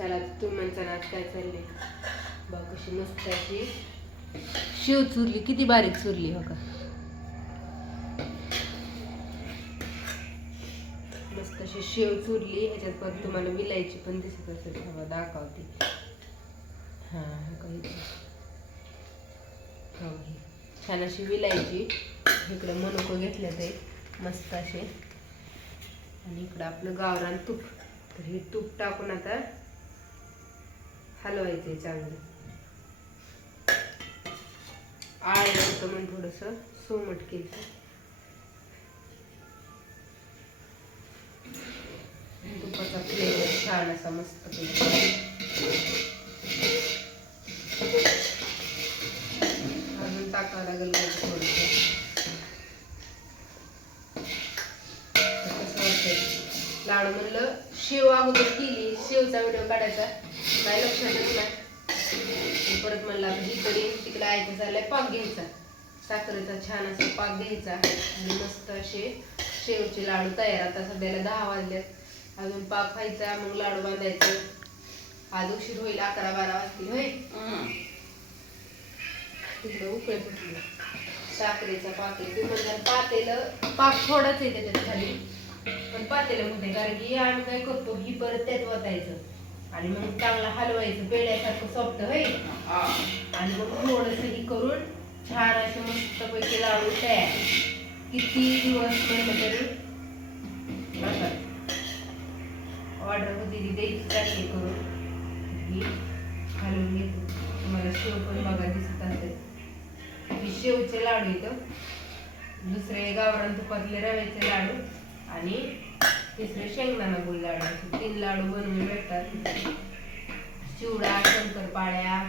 चला तुमचा नाच काय चालले बघ कशी मस्त अशी. शेव चुरली किती बारीक चुरली हो का? मस्त अशी शेव चुरली ह्याच्यात पण तुम्हाला विलायची पण दिसत असेल. हवा दाखवते. हा काही हो छान अशी विलायची इकडे मनुको घेतलं ते मस्त असे. आणि इकडं आपलं गावरान तूप. तर हे तूप टाकून आता हलवायचे चांगलं. आळ होतं म्हणून थोडंसं सोमट केलं. तुपाचा फ्लेवर छान असा मस्त अजून टाकावं लागेल बघ थोडंसं. लाडू म्हणलं शेव अगोदर केली शेवचा व्हिडिओ काढायचा. काय लक्षात आणि परत म्हणलं ही तरी तिकडे आयचं झालंय पाक घ्यायचा. साखरेचा छान असा पाक घ्यायचा. आणि मस्त असे शेवचे लाडू तयार. आता सध्याला दहा वाजल्यात अजून पाक खायचा मग लाडू बांधायचं. आज उशीर होईल अकरा बारा वाजतील होय. तिकडे उकळे फुटले. साखरेचा पाक आहे. म्हणता पातेलं पाक थोडाच आहे त्याच्यात खाली. पण पातेल्यामध्ये कारण की आम्ही काय करतो ही परत त्यात वतायचं. आणि मग चांगलं हलवायचं पेड्यासारखं सॉफ्ट होय आणि मग थोडंसं ही करून छान असे मस्त पैकी लाडू तयार. किती दिवस म्हणलं तरी ऑर्डर होती ती द्यायची टाकली करून ही घालून घेतो. तुम्हाला शेव पण बघा दिसत असेल. ही शेवचे लाडू इथं दुसरे गावरान तुपातले रव्याचे लाडू आणि तिसरे शेंगदाणा गुळ लाडू तीन लाडू बनवून भेटतात. चिवडा शंकरपाळ्या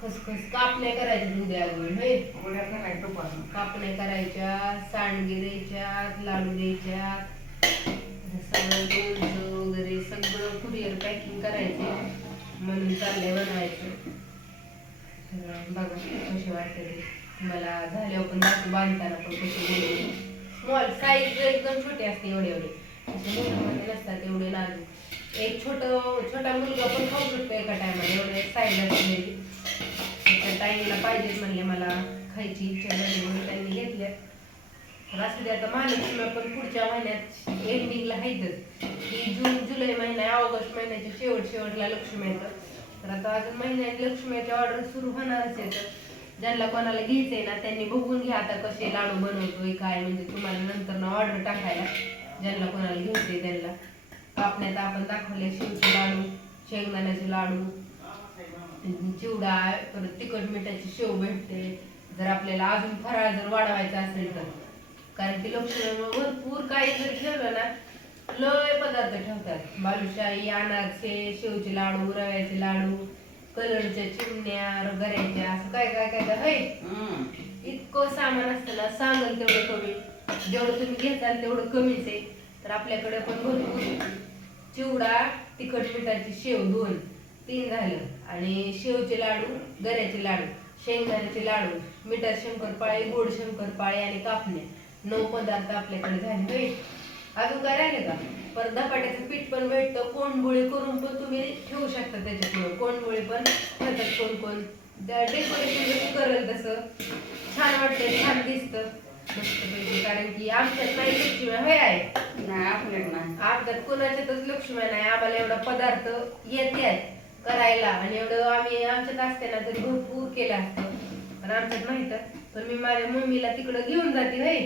खसखस कापण्या करायच्या दुध्या अगोदर होय? कापण्या करायच्या सांडगे द्यायच्या लाडू द्यायच्या सगळं लोणचं वगैरे सगळं कुरिअर पॅकिंग करायचे. म्हणून चाललंय बनवायचं. बघा कसे वाटते ते. मला झाल्यावर पण दाखवू बांधताना पण कसे स्मॉल साईज एकदम छोटे असते एवढे एवढे. मोठे नसतात एवढे लागले एक छोट छोटा मुलगा पण खाऊ शकतो एका टायमाला एवढे साईडला असलेली त्या पाहिजेत म्हणले मला खायची इच्छा झाली म्हणून त्यांनी घेतल्या. तर असू दे आता महालक्ष्मी पण पुढच्या महिन्यात एंडिंगला आहेतच. ही जून जुलै महिना ऑगस्ट महिन्याच्या शेवट शेवटला लक्ष्मी येतं. तर आता अजून महिन्यात लक्ष्मीच्या ऑर्डर सुरू होणार असेल तर ज्यांना कोणाला घ्यायचंय ना त्यांनी बघून घ्या आता कसे लाडू बनवतोय काय म्हणजे तुम्हाला नंतर ना ऑर्डर टाकायला. ज्यांना कोणाला घ्यायचंय त्यांना. कापण्यात आपण दाखवले शेवचे लाडू शेंगदाण्याचे लाडू. चिवडा परत तिखट मिठाची शेव भेटते. जर आपल्याला अजून फराळ जर वाढवायचा असेल तर. कारण की लक्ष्मी भरपूर काही जर ठेवलं ना लय पदार्थ ठेवतात. बालुशाही अनारसे शेवचे लाडू रव्याचे लाडू कलरच्या चिमण्या गऱ्याच्या असं काय काय काय काय इतकं सामान असतं ना सांगाल तेवढं कमी. जेवढं तुम्ही घेताल तेवढं कमीच आहे. तर आपल्याकडे पण भरपूर चिवडा तिखट मिठाची शेव दोन तीन झालं आणि शेवचे लाडू गऱ्याचे लाडू शेंगदाण्याचे लाडू मिठात शंकरपाळे गोड शंकरपाळे आणि कापण्या नऊ पदार्थ आपल्याकडे झाले. होय? अजून काय राहिले का? परत धपाट्याचं पीठ पण भेटतं. कोंडबोळी करून पण तुम्ही ठेवू शकता त्याच्यापुढे. कोंडबोळी पण खातात कोण कोण. डेकोरेशन करेल तसं. छान वाटतं छान दिसतं. कारण की आमच्यात नाही लक्ष्मी होय आहे आमच्यात कोणाच्यातच लक्ष्मी नाही. आम्हाला एवढा पदार्थ येतात करायला. आणि एवढं आम्ही आमच्यात असते ना तरी भरपूर केलं असतं. पण आमच्यात माहीत पण मी माझ्या मम्मीला तिकडं घेऊन जाते होय?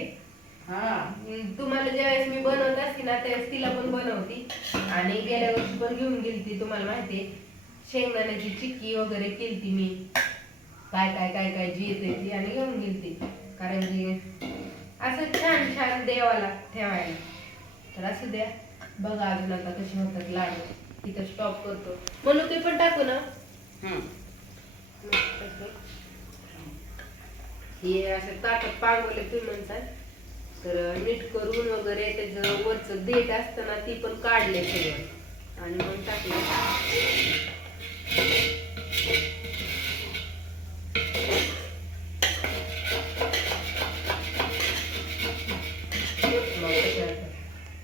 हम्म, तुम्हाला ज्यावेळेस मी बनवत असते ना त्यावेळेस तिला पण बनवती. आणि गेल्या वर्षी पण घेऊन गेलती तुम्हाला माहिती शेंगदाण्याची चिक्की वगैरे केलती मी. काय काय काय काय जी येते ती आणि घेऊन गेलती कारण की असं छान छान देवाला ठेवायला. तर असू द्या. बघा अजून आता कसे होतात लाडू. तिथं स्टॉप करतो. म्हणून ते पण टाकू ना? हे असं ताटात पांगवले तुम्ही म्हणतात तर नीट करून वगैरे त्याचं वरचं देठ असतं ना ती पण काढले सगळं. आणि मग टाकले.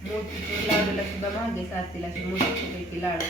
मोतीचूर लाडूला सुद्धा महागे सारतील असे मोठे पैकी लाडू